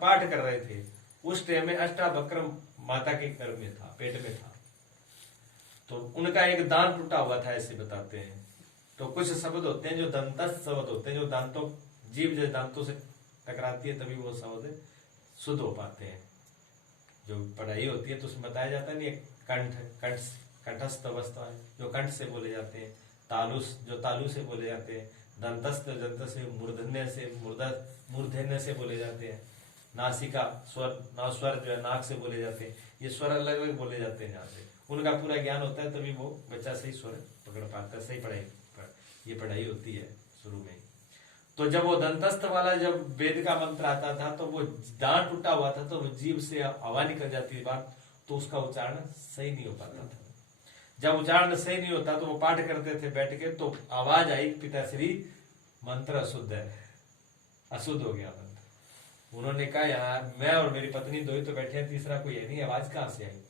पाठ कर रहे थे, उस टाइम में अष्टावक्र माता के गर्भ में था, पेट में था। तो उनका एक दांत टूटा हुआ था, ऐसे बताते हैं। तो कुछ शब्द होते हैं जो दंतस्थ शब्द होते हैं, जो दांतों जीभ जो दांतों से टकराती है तभी वो शब्द शुद्ध हो पाते हैं। जो पढ़ाई होती है तो उसमें बताया जाता नहीं, कंठ कंठ कंठस्थ अवस्था है जो कंठ से बोले जाते हैं, तालुस जो तालु से बोले जाते हैं, दंतस्थ दंत से, मूर्धन्य से मूर्धन्य से बोले जाते हैं, नासिका स्वर जो है नाक से बोले जाते हैं। ये स्वर अलग अलग बोले जाते हैं। यहाँ से उनका पूरा ज्ञान होता है तभी वो बच्चा सही स्वर पकड़ पाता है, सही ये पढ़ाई होती है शुरू में। तो जब वो दंतस्थ वाला जब वेद का मंत्र आता था तो वो दांत टूटा हुआ था, तो वो जीभ से हवा निकल जाती थी बात, तो उसका उच्चारण सही नहीं हो पाता था। जब उच्चारण सही नहीं होता तो वो पाठ करते थे बैठ के, तो आवाज आई पिताश्री मंत्र अशुद्ध है, अशुद्ध हो गया मंत्र। उन्होंने कहा यार मैं और मेरी पत्नी दो ही तो बैठे हैं, तीसरा कोई है नहीं, आवाज कहां से आई।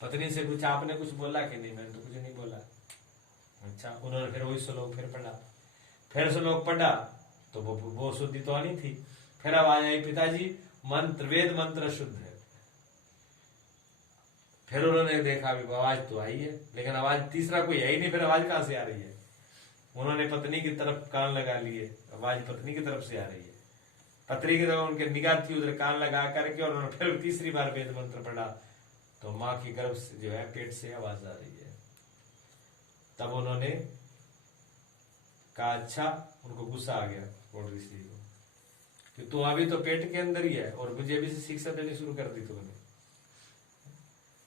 पत्नी से पूछा आपने कुछ बोला कि नहीं, मैंने तो कुछ नहीं बोला। अच्छा, उन्होंने फिर वही श्लोक फिर पढ़ा, फिर श्लोक पढ़ा तो वो शुद्धि तो आनी थी। फिर आवाज आई पिताजी मंत्र वेद मंत्र शुद्ध है। फिर उन्होंने देखा भी आवाज तो आई है, लेकिन आवाज तीसरा कोई है ही नहीं, फिर आवाज कहां से आ रही है। उन्होंने पत्नी की तरफ कान लगा लिए, आवाज पत्नी की तरफ से आ रही है। पत्नी की तरफ उनके निगाह थी उधर, कान लगा करके, और उन्होंने फिर तीसरी बार वेद मंत्र पढ़ा तो माँ की गर्भ से जो है पेट से आवाज आ रही है। तब उन्होंने कहा अच्छा, उनको गुस्सा आ गया कोट ऋषि को कि तू अभी तो पेट के अंदर ही है और मुझे अभी से शिक्षा देनी शुरू कर दी तुमने।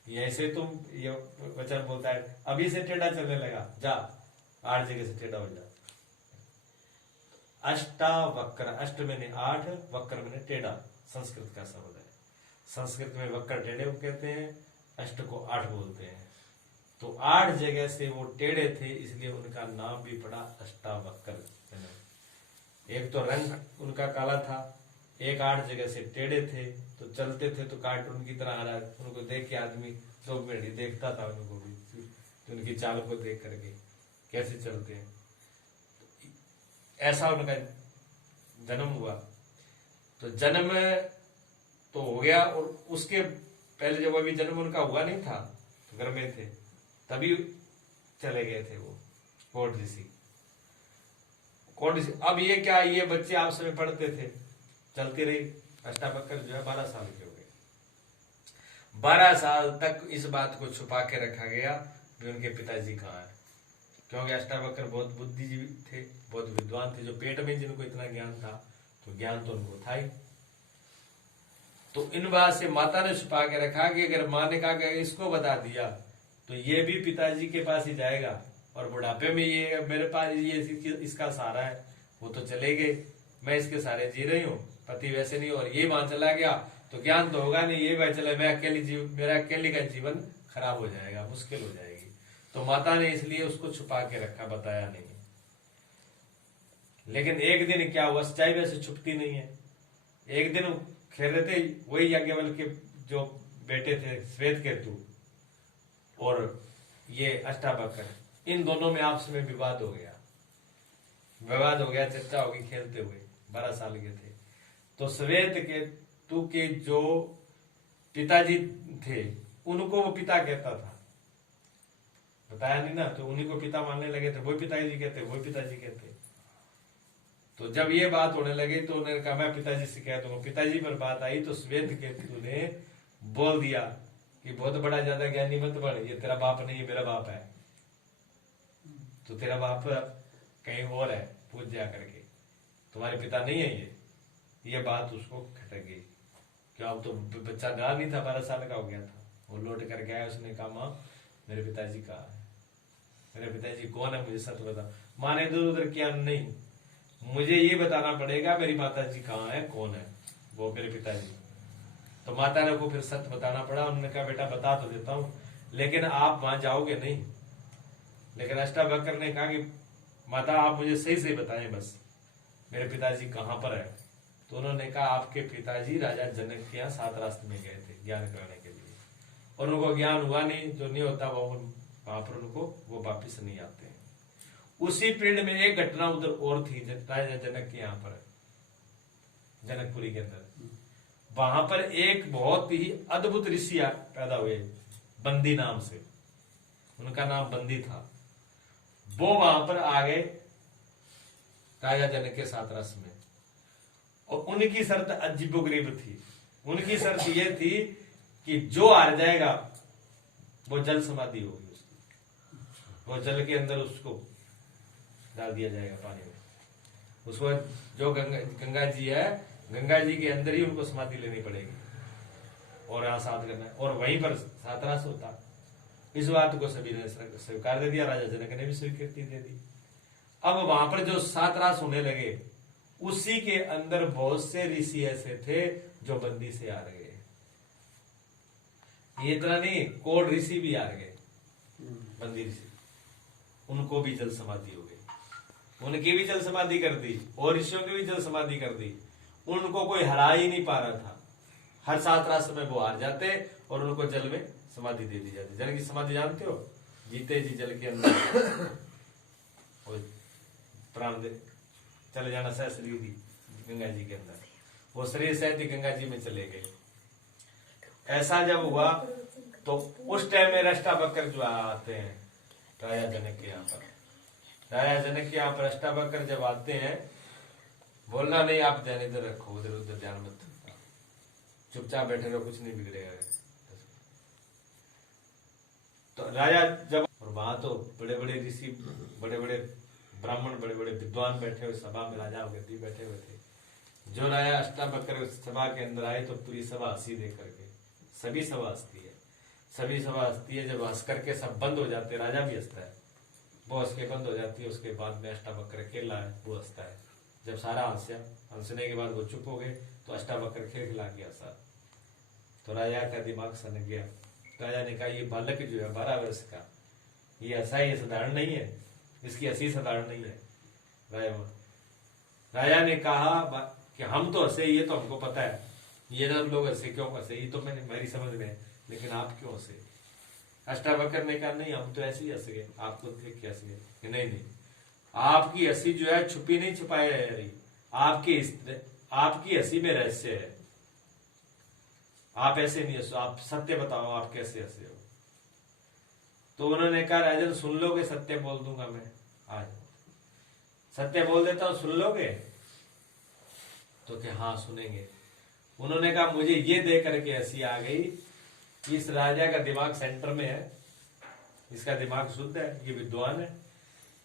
ऐसे तुम ये वचन बोलता है, अभी से टेढ़ा चलने लगा, जा 8 जगह से टेढ़ा हो जा। अष्टावक्र, अष्ट मैंने 8, वक्र मैंने टेढ़ा, संस्कृत का शब्द है। संस्कृत में वक्र टेढ़े को कहते हैं, अष्ट को 8 बोलते हैं। तो 8 जगह से वो टेढ़े थे, इसलिए उनका नाम भी पड़ा अष्टावक्र। एक तो रंग उनका काला था, एक 8 जगह से टेढ़े थे, तो चलते थे तो कार्टून की तरह आ रहा है। उनको देख के आदमी 2 मिनट देखता था उनको भी, तो उनकी चाल को देख करके कैसे चलते हैं। ऐसा उनका जन्म हुआ। तो जन्म तो हो गया, और उसके पहले जब अभी जन्म उनका हुआ नहीं था तो घर में थे, तभी चले गए थे वो कोट ऋषि। अब ये क्या, ये बच्चे आपस में पढ़ते थे, चलती रही। अष्टावक्र जो है 12 साल के हो गए। 12 साल तक इस बात को छुपा के रखा गया कि उनके पिताजी कहाँ है, क्योंकि अष्टावक्र बहुत बुद्धिजीवी थे, बहुत विद्वान थे। जो पेट में जिनको इतना ज्ञान था, तो ज्ञान तो उनको था ही। तो इन बात से माता ने छुपा के रखा कि अगर माँ ने कहा कि इसको बता दिया तो ये भी पिताजी के पास ही जाएगा, और बुढ़ापे में ये मेरे पास ये इसका सहारा है, वो तो चले गए, मैं इसके सहारे जी रही हूँ, पति वैसे नहीं, और ये वहां चला गया तो ज्ञान तो होगा नहीं, ये वह चला, मेरा अकेले का जीवन खराब हो जाएगा, मुश्किल हो जाएगी। तो माता ने इसलिए उसको छुपा के रखा, बताया नहीं। लेकिन एक दिन क्या हुआ, सच्चाई वैसे छुपती नहीं है। एक दिन खेल रहे थे, वही याज्ञवल्क्य के जो बेटे थे श्वेत केतु और ये अष्टावक्र, इन दोनों में आपस में विवाद हो गया, चर्चा होगी खेलते हुए। 12 साल के थे। तो श्वेत केतु के जो पिताजी थे उनको वो पिता कहता था, बताया नहीं ना, तो उन्हीं को पिता मानने लगे थे, वही पिताजी कहते, वही पिताजी कहते। तो जब ये बात होने लगी तो उन्होंने कहा मैं पिताजी से कह दूंगा। पिताजी पर बात आई तो श्वेत केतु ने बोल दिया कि बहुत बड़ा ज्यादा ज्ञानी मत बन, ये तेरा बाप नहीं, मेरा बाप है, तो तेरा बाप कहीं और है, पूछ जा करके, तुम्हारे पिता नहीं है ये बात उसको खटक गई। क्यों, अब तो बच्चा नार नहीं था, 12 साल का हो गया था। वो लौट कर गया, उसने कहा माँ मेरे पिताजी कहाँ है, मेरे पिताजी कौन है, मुझे सच बता। माँ ने इधर उधर किया नहीं, मुझे ये बताना पड़ेगा मेरी माता जी कहाँ है, कौन है वो मेरे पिताजी। तो माता ने को फिर सत्य बताना पड़ा। उन्होंने कहा बेटा बता तो देता हूँ, लेकिन आप वहां जाओगे नहीं। लेकिन अष्टावक्र ने कहा कि माता आप मुझे सही से बताएं बस, मेरे पिताजी कहाँ पर है। तो उन्होंने कहा आपके पिताजी राजा जनक के यहाँ 7 रास्ते में गए थे ज्ञान कराने के लिए, और उनको ज्ञान हुआ नहीं, जो नहीं होता वो वहां पर उनको वो वापिस नहीं आते हैं। उसी पीरियड में एक घटना उधर और थी राजा जनक के यहाँ पर, जनकपुरी के अंदर। वहां पर एक बहुत ही अद्भुत ऋषि पैदा हुए, बंदी नाम से, उनका नाम बंदी था। वो वहां पर आ गए राजा जनक के साथ रस में, और उनकी शर्त अजीबोगरीब थी। उनकी शर्त यह थी कि जो हार जाएगा वो जल समाधि होगी उसकी, वो जल के अंदर उसको डाल दिया जाएगा पानी में। उसको जो गंगा जी है, गंगा जी के अंदर ही उनको समाधि लेनी पड़ेगी और यहाँ साथ करना है, और वहीं पर सातरास होता। इस बात को सभी ने स्वीकार दे दिया, राजा जनक ने भी स्वीकृति दे दी। अब वहां पर जो सातरास होने लगे, उसी के अंदर बहुत से ऋषि ऐसे थे जो बंदी से हार गए। ये इतना नहीं, कोड ऋषि भी हार गए, बंदी ऋषि, उनको भी जल समाधि हो गई, उनकी भी जल समाधि कर दी, और ऋषियों की भी जल समाधि कर दी। उनको कोई हरा ही नहीं पा रहा था। हर सातरास में वो हार जाते और उनको जल में समाधि दे दी जाती। जल की समाधि जानते हो, जीते जी जल के अंदर प्राण दे चले जाना, सहस्री गंगा जी के अंदर, वो शरीर सहित गंगा जी में चले गए। ऐसा जब हुआ तो उस टाइम में अष्टावक्र जो आते हैं राजा जनक के यहाँ पर, राजा जनक के यहाँ पर अष्टावक्र जब आते हैं, बोलना नहीं, आप ध्यान इधर रखो, उधर उधर ध्यान मत, चुपचाप बैठे रहो, कुछ नहीं बिगड़ेगा। तो राजा जब, और वहां तो बड़े बड़े ऋषि, बड़े बड़े ब्राह्मण, बड़े बड़े विद्वान बैठे हुए सभा में, राजा गद्दी बैठे हुए थे। जो राजा अष्टावक्र सभा के अंदर आए तो पूरी सभा हंसी देख करके, सभी सभा हंसती है, सभी सभा हंसती है। जब हंस करके सब बंद हो जाते, राजा भी हंसता है, वो हंस के बंद हो जाती है। उसके बाद में अष्टावक्र अकेला है, वो हंसता है। जब सारा हंसने के बाद वो चुप हो गए तो अष्टावक्र खिलखिला के हंसा, तो राजा का दिमाग सन गया। राजा ने कहा, ये बालक जो है 12 वर्ष का, ये हंसा, ये साधारण नहीं है, इसकी हंसी साधारण नहीं है। राजा ने कहा कि हम तो हंसे, ये तो हमको पता है, ये सब लोग हंसे, क्यों हंसे, ये तो मैंने मेरी समझ में है, लेकिन आप क्यों हंसे? अष्टावक्र ने कहा, नहीं, हम तो ऐसे ही हंस गए, आपको देख के हंस गए। नहीं नहीं, आपकी हंसी जो है छुपी नहीं छुपाई जा रही, आपकी हंसी में रहस्य है। आप ऐसे नहीं हंसो, आप सत्य बताओ, आप कैसे हंसे हो? तो उन्होंने कहा, राजन सुन लोगे? सत्य बोल दूंगा मैं, आज सत्य बोल देता हूं, सुन लोगे? तो क्या, हाँ सुनेंगे। उन्होंने कहा, मुझे ये देख करके हंसी आ गई, इस राजा का दिमाग सेंटर में है, इसका दिमाग शुद्ध है, ये विद्वान है।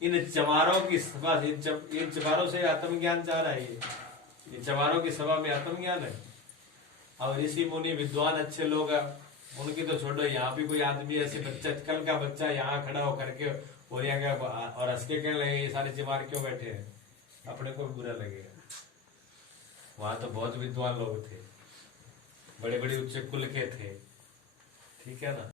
इन चमारों की सभा, इन चमारों से आत्मज्ञान चाह रहा है, ये चमारों की सभा में आत्मज्ञान है। और ऋषि मुनि विद्वान अच्छे लोग हैं, उनकी तो छोड़ो, यहाँ भी कोई आदमी ऐसे बच्चा, कल का बच्चा यहाँ खड़ा होकर के और यहाँ और हंस के कहने लगे, ये सारे चिमार क्यों बैठे हैं, अपने को बुरा लगेगा। वहां तो बहुत विद्वान लोग थे, बड़े बड़े उच्च कुल के थे, ठीक है ना।